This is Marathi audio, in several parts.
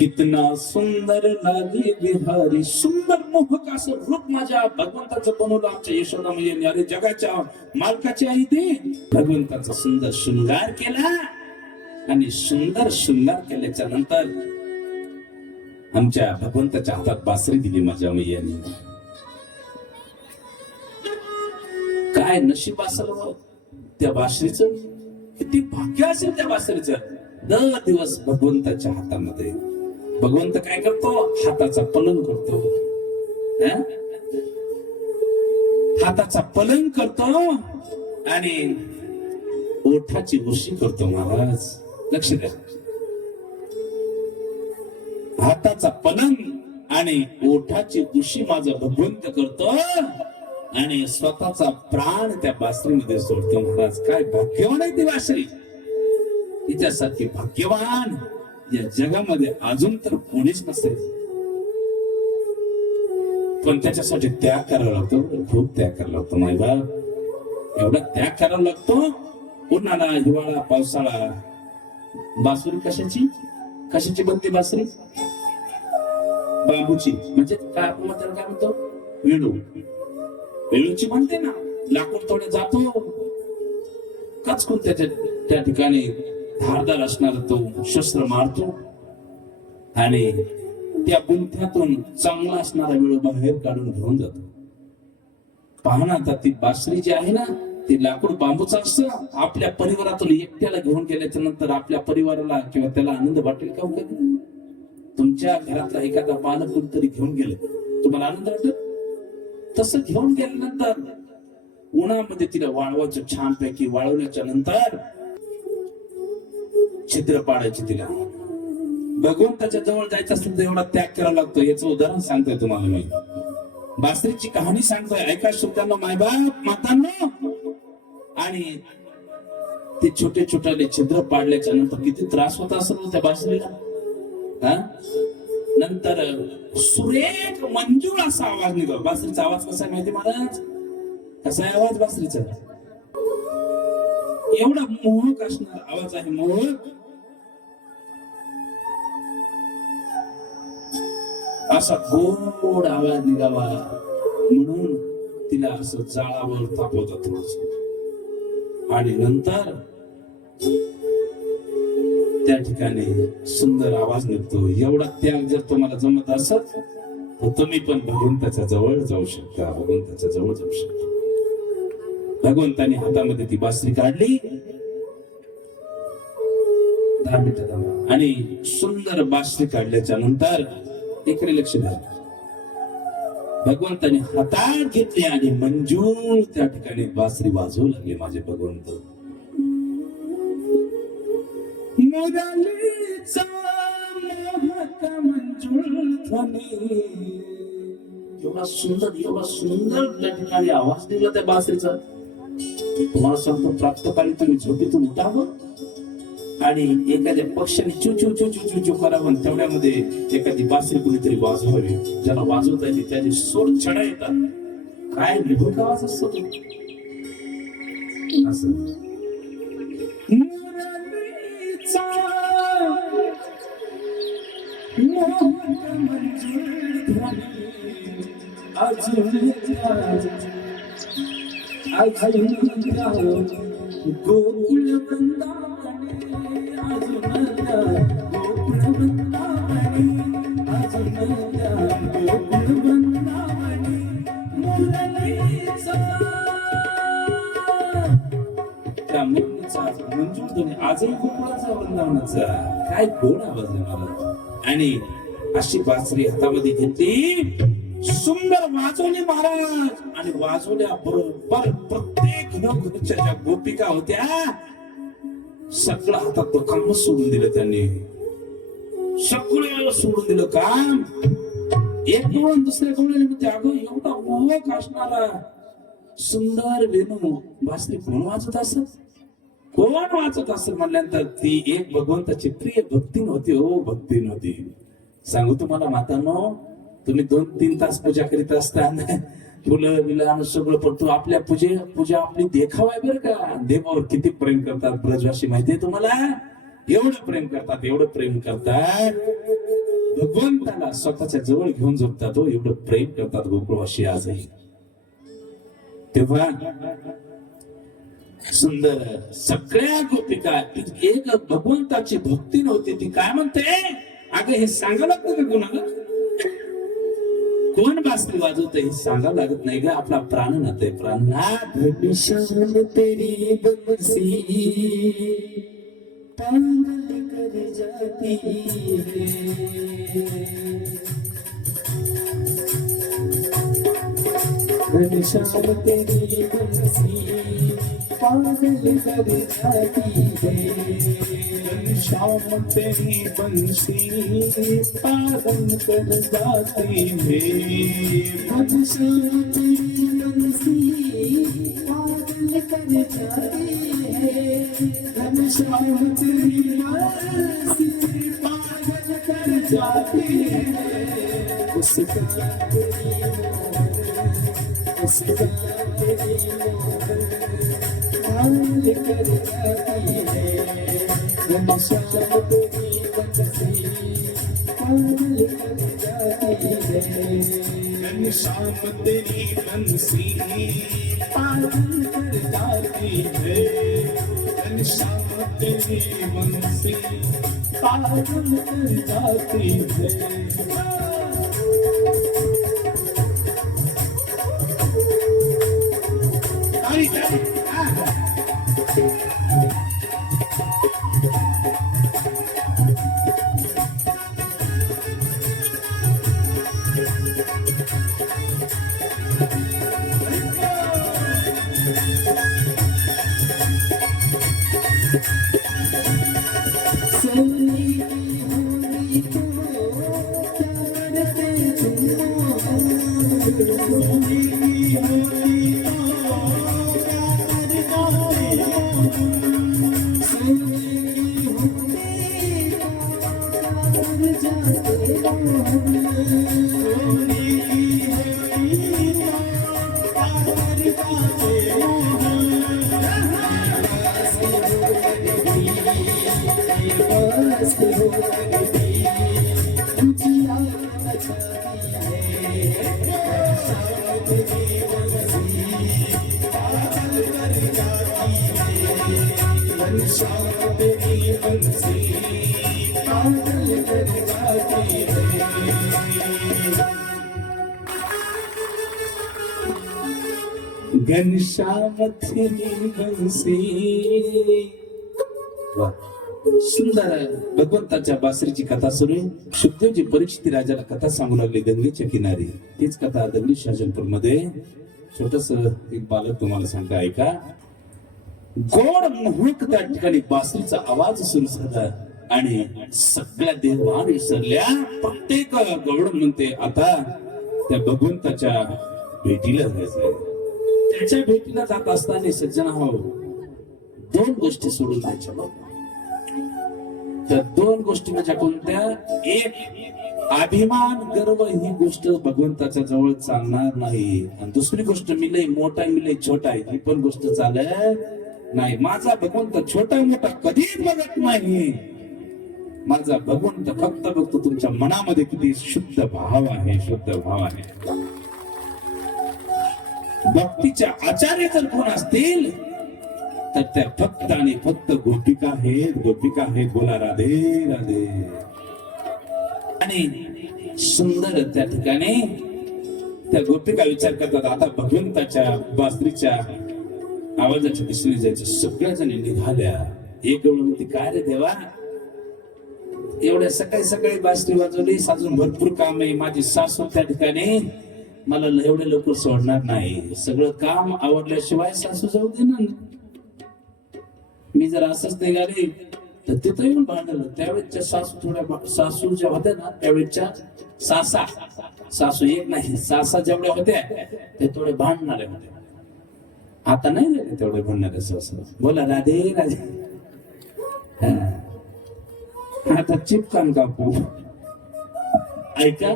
कितना सुंदर लागे बिहारी सुंदर मोहक असं रूप माझ्या भगवंताचं बनवलं आमच्या यशोदा म्हणजे अरे जगाच्या मालकाची आई ते भगवंताचा सुंदर शृंगार केला. आणि सुंदर शृंगार केल्याच्यानंतर आमच्या भगवंताच्या हातात बासरी दिली माझ्या मैयाने. काय नशीब असेल हो त्या बासरीचं? किती भाग्य असेल त्या बासरीचं. दर दिवस भगवंताच्या हातामध्ये. भगवंत काय करतो? हाताचा पलंग करतो. हाताचा पलंग करतो आणि ओठाची उशी करतो महाराज. लक्ष द्या. हाताचा पलंग आणि ओठाची उशी माझं भगवंत करतो आणि स्वतःचा प्राण त्या बासरीमध्ये सोडतो महाराज. काय भाग्यवान आहे ती बासरी. तिच्यासारखी भाग्यवान. या जगामध्ये अजून तर कोणीच नसेल पण त्याच्यासाठी त्याग करावा लागतो खूप त्याग करावा लागतो माय बाप एवढा त्याग करावा लागतो उन्हाळा हिवाळा पावसाळा. बासुरी कशाची? कशाची बनते बासरी? बांबूची. म्हणजे काय आपण त्याला काय म्हणतो? वेळू वेळूची म्हणते ना. लाकूड थोडे जातो. कचकून त्याच्या त्या ठिकाणी धारदार असणार तो शस्त्र मारतो आणि त्या गुंथ्यातून चांगला असणारा वेळ बाहेर काढून घेऊन जातो. पहा आता ती बासरी जी आहे ना ते लाकूड बांबूचं असतं. आपल्या परिवारातून एकट्याला घेऊन गेल्याच्यानंतर आपल्या परिवाराला किंवा त्याला आनंद वाटेल का हो कधी? तुमच्या घरातला एखादा बालक कोणतरी घेऊन गेलं तुम्हाला आनंद वाटत तसं घेऊन गेल्यानंतर उन्हामध्ये तिला वाळवायचं छानपैकी वाळवल्याच्या नंतर छिद्र पाडायची तिला भगवंताच्या जवळ जायचं असेल तर एवढा त्याग करावा लागतो. याचं उदाहरण सांगतोय तुम्हाला मी. बासरीची कहाणी सांगतोय. ऐका शब्दांना मायबाप मातांना. आणि ते छोटे छोटे छिद्र पाडल्याच्या नंतर किती त्रास होत असेल हो त्या बासरीला? हा? नंतर सुरेख मंजूळ असा आवाज निघतो बासरीचा आवाज कसा माहिती महाराज? कसा आहे आवाज बासरीचा? एवढा मोहक असणार आवाज आहे मोहक. असा गोड आवाज निघावा म्हणून तिला असं जाळावर तापवतात थोडस. आणि नंतर त्या ठिकाणी सुंदर आवाज निघतो. एवढा त्याग जर तुम्हाला जमत असत तर तुम्ही पण भगवंताच्या जवळ जाऊ शकता. भगवंताच्या जवळ जाऊ शकता. भगवंताने हातामध्ये ती बासरी काढली. दहा मिनिटं आणि सुंदर बासरी काढल्याच्या नंतर इकडे लक्ष द्या. भगवंताने हातात घेतली आणि मंजूर त्या ठिकाणी बासरी वाजवू लागले माझे भगवंत. एवढा सुंदर एवढा सुंदर त्या ठिकाणी आवाज दिला त्या बासरीचा. तुम्हाला सांगतो प्राप्तकाळी तुम्ही झोपेतून उठावं. आणि एखाद्या पक्षाने चू चू चू चू चू चू करावं तेवढ्यामध्ये एखादी बासरी कुणीतरी वाजवावी. ज्याला वाजवता येते त्याचे सोर चढा येतात. काय निभूक आवाज असतो तो असं मुरलीचा वृंदावनाचा काय गोड आवाज मला आणि अशी बासरी हातामध्ये घेतली. सुंदर वाजवली महाराज. आणि वाजवल्या बरोबर प्रत्येक घरोघरच्या ज्या गोपिका होत्या सगळं हातात तो काम सोडून दिलं त्यांनी. सगळं सोडून दिलं काम. एक डोळून दुसऱ्या डोळ्याने म्हणते अगं एवढा मोहक असणारा सुंदर वेणू बासरी कोण वाजत असत कोण वाचत असं म्हणल्यानंतर ती एक भगवंताची प्रिय भक्ती नव्हती हो भक्ती नव्हती. सांगू तुम्हाला मातानो तुम्ही दोन तीन तास पूजा करीत असताना फुलं बिलं आणि सगळं पडतो. आपल्या पूजे पूजा आपली देखावा आहे बरं का. देवावर किती प्रेम करतात ब्रजवासी माहितीये तुम्हाला? एवढं प्रेम करतात एवढं प्रेम करतात. भगवंताला स्वतःच्या जवळ घेऊन झोपतात हो. एवढं प्रेम करतात गोकुळवाशी आजही. तेव्हा सुंदर. सगळ्या गोपिका ती एक भगवंताची भक्ती नव्हती. ती काय म्हणते? अगं हे सांगावं लागतं का कोणाला? कोण बासरी वाजवत? हे सांगावं लागत नाही का आपला प्राणनाथ आहे प्राणनाथ निशान तेरी बंसी. पागल कर जाती है. तेरी पागल कर जाती है शाम तेरी बंसी पागल कर जाती है तेरी बंसी पागल कर जाती है तेरी बंसी पागल कर जाती है उसका उसका पागल तेरी बंसी पागल कर जाती है शाम तेरी बंसी पागल कर जाती है। घनश्यामथिनी बंसी वा. सुंदर भगवंताच्या बासरीची कथा सुरू आहे शुद्धजी परीक्षिती राजाला कथा सांगू लागली गंगेच्या किनारी. तीच कथा दगडी शासनपूरमध्ये छोटस एक बालक तुम्हाला सांगता ऐका. गोड मोहक त्या ठिकाणी बासरीचा आवाज सुरू झाला आणि सगळ्या देवान विसरल्या. प्रत्येक गौड म्हणते आता त्या भगवंताच्या भेटीला जायचंय. त्याच्या भेटीला जात असताना सज्जन हो दोन गोष्टी सोडून जायच्या बघ तर दोन गोष्टी म्हणजे कोणत्या? एक अभिमान गर्व ही गोष्ट भगवंताच्या जवळ चालणार नाही. आणि दुसरी गोष्ट मी लय मोठा मी लय छोटा आहे ही पण गोष्ट चालत नाही. माझा भगवंत छोटा मोठा कधीच बघत नाही. माझा भगवंत फक्त बघतो तुमच्या मनामध्ये किती शुद्ध भाव आहे शुद्ध भाव आहे. भक्तीच्या आचार्य जर कोण असतील तर त्या फक्त आणि फक्त गोपिका आहेत गोपिका हे बोला राधे राधे. आणि सुंदर त्या ठिकाणी त्या गोपिका विचार करतात आता भगवंताच्या बासरीच्या आवाजाच्या दिशेने जायचं. सगळ्या जणी निघाल्या. एक गवळ म्हणते काय रे देवा? एवढ्या सकाळी सकाळी बासरी वाजवली अजून भरपूर काम आहे. माझी सासू त्या ठिकाणी मला एवढे लवकर सोडणार नाही. सगळं काम आवडल्याशिवाय सासू जाऊ देणार मी जर असंच निघाले तर तिथं येऊन भांडलं. त्यावेळेच्या सासू थोड्या सासू ज्या होत्या ना त्यावेळेच्या सासा. सासू एक नाही सासा जेवढ्या होत्या ते थोडे भांडणारे होते. आता नाही रे तेवढे भांडणारे सासू. बोला राधे राधे. हा. आता चिपकान कापू ऐका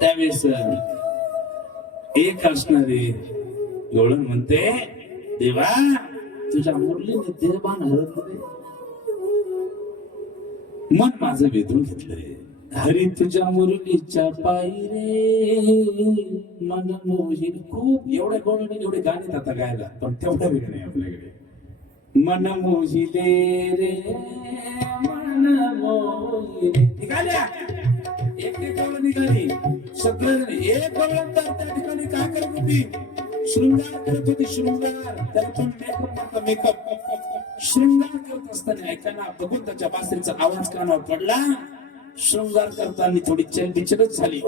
त्यावेळेस एक असणारे गवळण म्हणते देवा तुझ्या मुरलीने देवान हरवले मन माझं वेधून घेतलंय. हरी तुझ्या मुरलीच्या पायी रे मन मोहिन खूप एवढ्या गोडीने एवढे गाणे आता गायला पण तेवढा वेळ नाही आपल्याकडे. मन मोहिले रे मन मोहिले. निघाल्या. एक निघाली? सगळं एक कवळंतर त्या ठिकाणी काय करत होती? शृंगार करत होती शृंगार. त्याला पण मेकअप म्हणतो मेकअप शृंगार करत असताना ऐकाना बघून त्याच्या बासरीचा आवाज कानावर पडला. शृंगार करताना थोडी चलबिचलच झाली.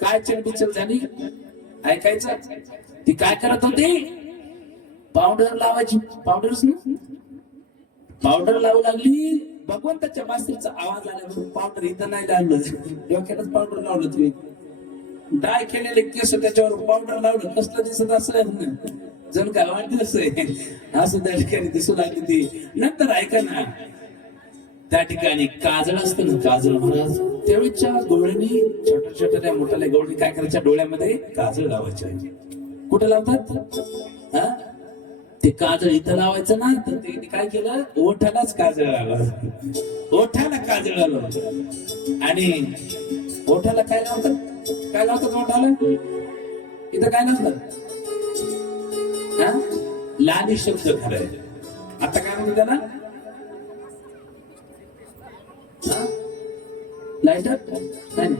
काय चलबिचल झाली? ऐकायचं? ती काय करत होती? पावडर लावायची. पावडरच ना? पावडर लावू लागली. भगवंताच्या बासरीचा आवाज आल्यावर पावडर इथं नाही लावलं डोक्यातच पावडर लावलं तुम्ही. डाय केलेले केस त्याच्यावर पावडर लावलं कसलं दिसत असं. जण काय वाटलंच आहे? असं त्या ठिकाणी दिसू लागली ती. नंतर ऐका ना. त्या ठिकाणी काजळ असतं ना काजळ महाराज त्यावेळेच्या गवळणी छोट्या छोट्या त्या मोठ्या गवळणी काय करायच्या? डोळ्यामध्ये काजळ लावायच्या म्हणजे. कुठे लावतात? हा? ते काजळ इथं लावायचं ना तर ते काय केलं? ओठालाच काजळ लावलं ओठाला काजळ लावलं आणि गोठ्याला काय लावतात? काय लावतात ओठाला इथं काय लावतात हा? लाली शब्द खरंय आता काय म्हणतो त्याला? लायटर नाही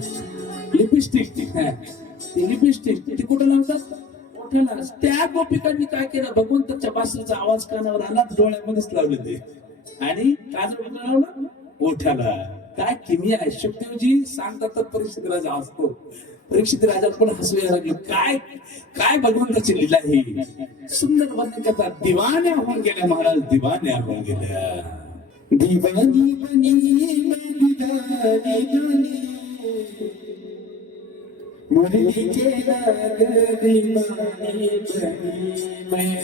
लिपस्टिक ती लिपस्टिक ती कुठं लावतात? ओठाला त्या गोपिकांनी काय केलं? भगवंताच्या बासरीचा आवाज कानावर आला डोळ्यामध्येच लावले ते. आणि काजळ लावलं? ओठाला काय किमी आहे? शक्तीजी सांगतात तर परीक्षित राजा असतो. परीक्षित राजा पण हसू यायला लागले. काय काय भगवंताची लिला ही? सुंदर वर्णन करतात. दिवाण्या होऊन गेल्या महाराज दिवाण्या होऊन गेल्या दिवानी बनी मुरली के राग दीवानी बनी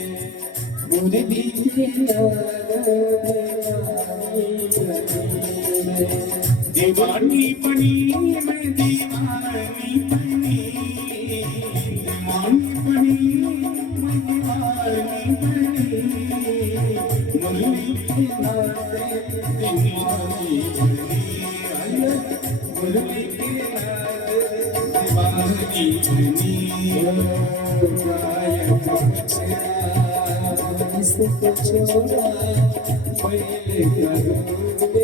मुरली के राग दीवानी बनी दीवानी बनी मैं दीवानी बनी दीवानी बनी मैं दीवानी बनी मुरली के नारे दीवानी बनी मुरली के नारे दीवानी बनी जाए छोड़ा पहले करो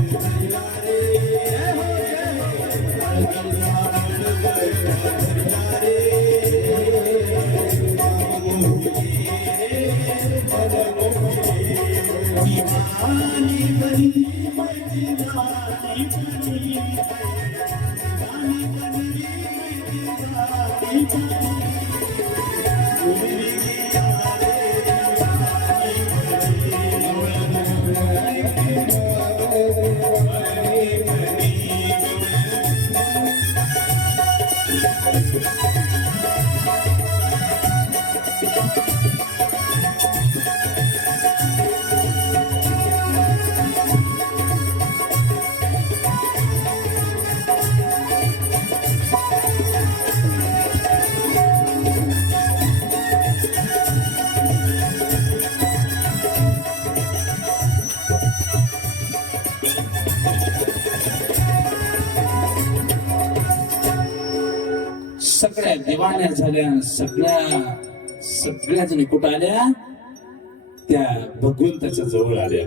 सगळ्या दिवाण्या झाल्या सगळ्या सगळ्या जणी कुठं आल्या? त्या भगवंताच्या जवळ आल्या.